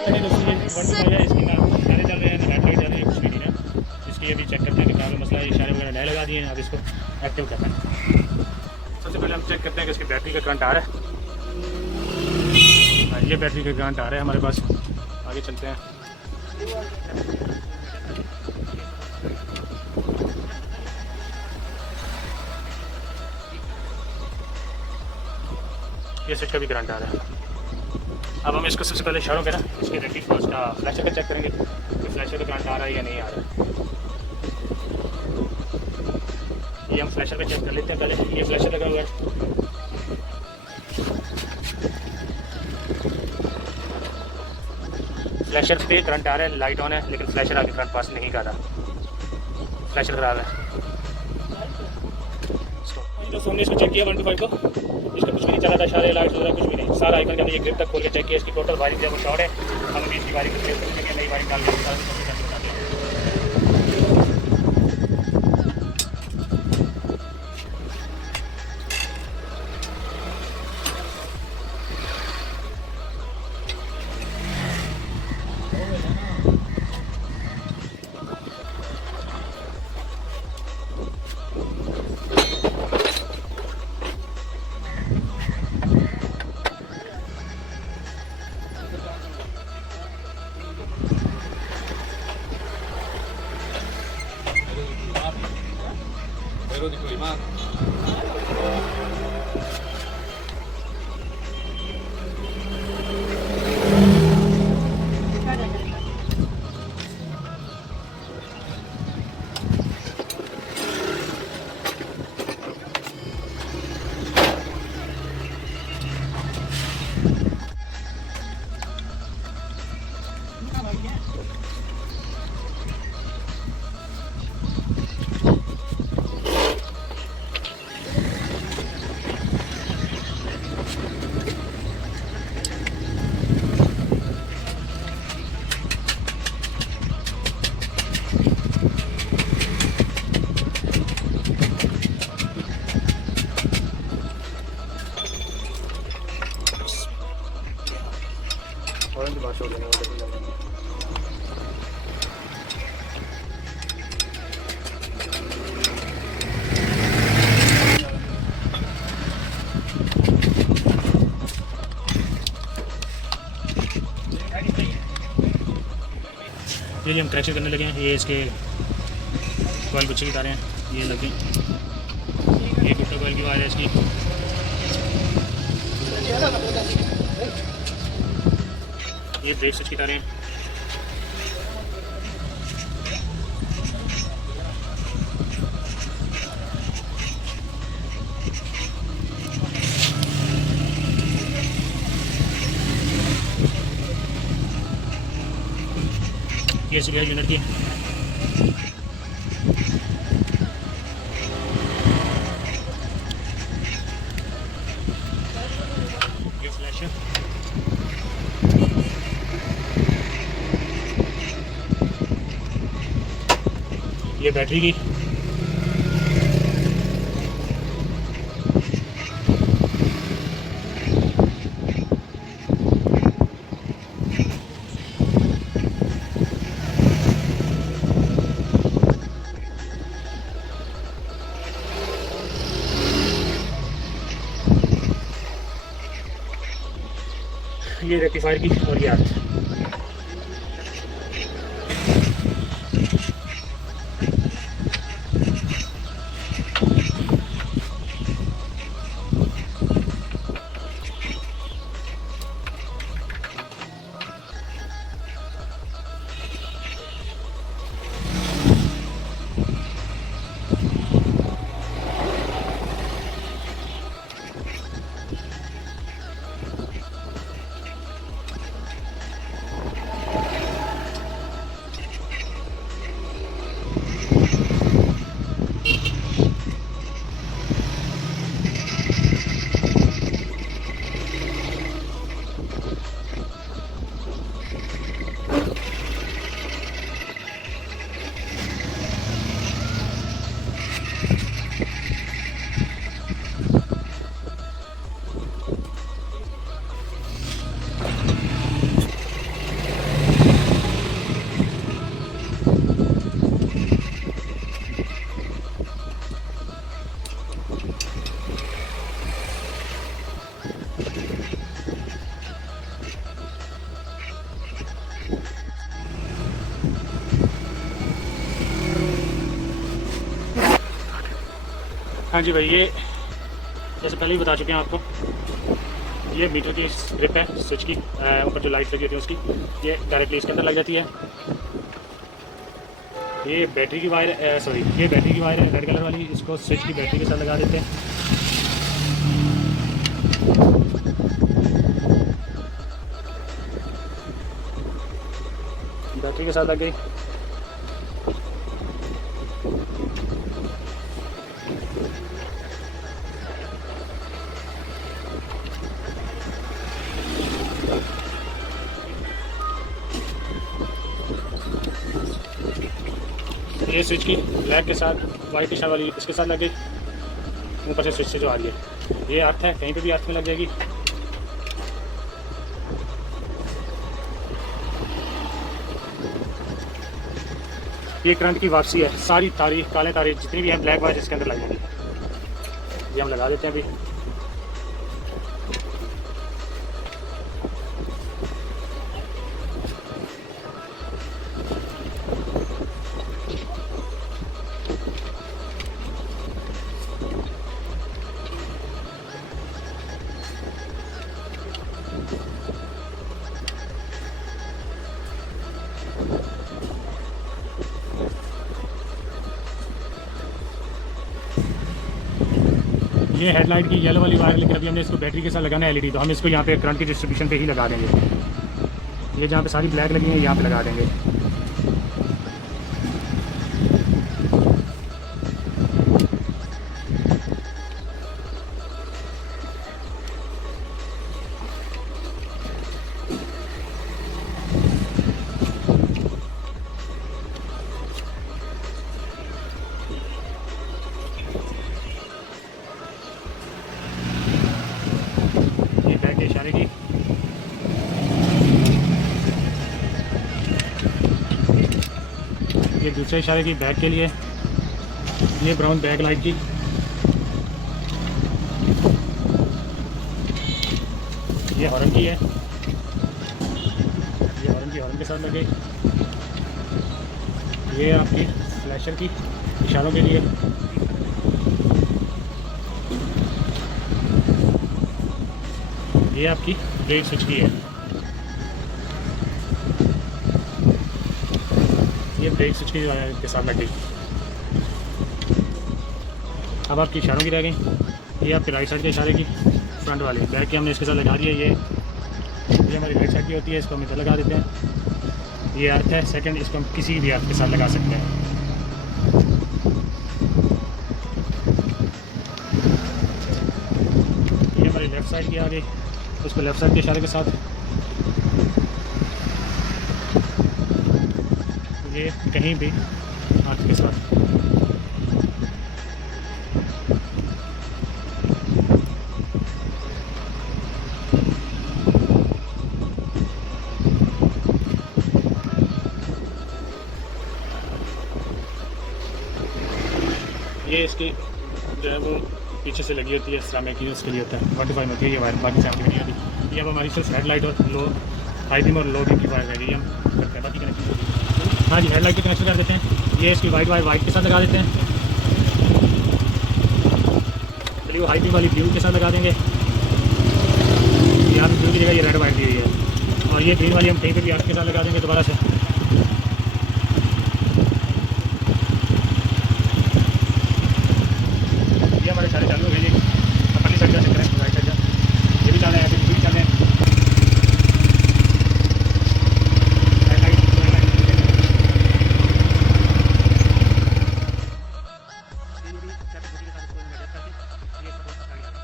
चलिए दोस्तों, ये 125 है, इसकी ना इशारे चल रहे हैं, ना लाइट लाइट चल रही है, कुछ भी नहीं है। इसकी अभी चेक करते हैं कि कहाँ पे मसला है। इशारे वगैरह नए लगा दिए हैं, अब इसको एक्टिव करना है। सबसे पहले हम चेक करते हैं कि इसकी बैटरी का करंट आ रहा है। हाँ, ये बैटरी का करंट आ रहा है हमारे पास। आगे चलते हैं। ये स्विच का भी करंट आ रहा है। अब हम इसको सबसे पहले इशारों पे ना इसके रेक्टिफ को उसका फ्लैशर का चेक करेंगे कि फ्लैशर का करंट आ रहा है या नहीं आ रहा है। ये हम फ्लैशर पे चेक कर लेते हैं पहले। ये फ्लैशर लगा हुआ है, फ्लैशर पे करंट आ रहा है, लाइट ऑन है, लेकिन फ्लैशर आगे करंट पास नहीं कर रहा, फ्लैशर ख़राब है। दोस्तों हमने इसको चेक किया 125 को, इसका कुछ भी नहीं चला था, इशारे लाइट वगैरह कुछ भी नहीं। सारा आइकन का ये ग्रिप तक खोल के चेक किया, इसकी टोटल वायरिंग जो है वो शॉर्ट है। हम अभी इसकी वायरिंग करके नई वायरिंग डाल के सारा कुछ करके बताते हैं। ये हम क्रैचर करने लगे हैं। ये इसके कॉइल गुच्छे की तारें हैं, ये लगे। ये कुत्ता कॉइल की वायर है इसकी। ये ब्रेक स्विच की तारें हैं। ये सिलेंडर यूनिट की ये फ्लैश है। ये बैटरी की ये रेक्टिफायर की और ये आर्थ। हाँ जी भाई, ये जैसे पहले ही बता चुके हैं आपको, ये मीटर की स्ट्रिप है स्विच की, ऊपर जो लाइट लगी होती है उसकी, ये डायरेक्टली इसके अंदर लग जाती है। ये बैटरी की वायर, सॉरी ये बैटरी की वायर है रेड कलर वाली, इसको स्विच की बैटरी के साथ लगा देते हैं। बैटरी के साथ लग गई। ये स्विच की ब्लैक के साथ वाइट निशान वाली इसके साथ लग गई, ऊपर से स्विच से जो आ रही है। ये अर्थ है, कहीं पे भी अर्थ में लग जाएगी। ये करंट की वापसी है, सारी तारी काले तारे जितनी भी हैं ब्लैक वायर इसके अंदर लग जाएंगी। ये हम लगा देते हैं अभी। ये हेडलाइट की येलो वाली वायर, लेकिन अभी हमने इसको बैटरी के साथ लगाना है एलईडी, तो हम इसको यहाँ पे करंट की डिस्ट्रीब्यूशन पे ही लगा देंगे। ये जहाँ पे सारी ब्लैक लगी है यहाँ पे लगा देंगे। इशारे की ये दूसरे इशारे की बैक के लिए, ये ब्राउन बैक लाइट की, ये हॉर्न की है, ये हॉर्न के साथ लग गई। ये आपकी फ्लैशर की इशारों के लिए, ये आपकी ब्रेक स्विच की है, ये ब्रेक स्विच के साथ लग गई। अब आपकी इशारों की रह गई। ये आपके राइट साइड के इशारे की फ्रंट वाली, बैक की हमने इसके साथ लगा दी है। ये हमारी राइट साइड की होती है, इसको हम इधर लगा देते हैं। ये अर्थ है सेकंड, इसको हम किसी भी अर्थ के साथ लगा सकते हैं। ये हमारी लेफ़्ट साइड की आ गई, उसको लेफ़्ट साइड के इशारे के साथ, ये कहीं भी हाथ के साथ। ये इसकी जो है वो पीछे से लगी होती है, सिरामिक की, उसके लिए होता है 45 में होती है ये वायर, बाकी सामने नहीं होती। ये अब हमारी सिर्फ हेडलाइट और लो हाई बीम और लो बीम की वायर रहेगी, हम करते हैं बाकी कनेक्शन। हाँ जी, हेडलाइट की कनेक्शन कर देते हैं। ये इसकी वाइट वायर वाइट के साथ लगा देते हैं। चलिए वो हाई बीम वाली ब्लू के साथ लगा देंगे। यहाँ पर ब्लू की जगह ये रेड वायर दी हुई है, और ये ग्रीन वाली हम कहीं पर भी अर्थ के साथ लगा देंगे दोबारा से।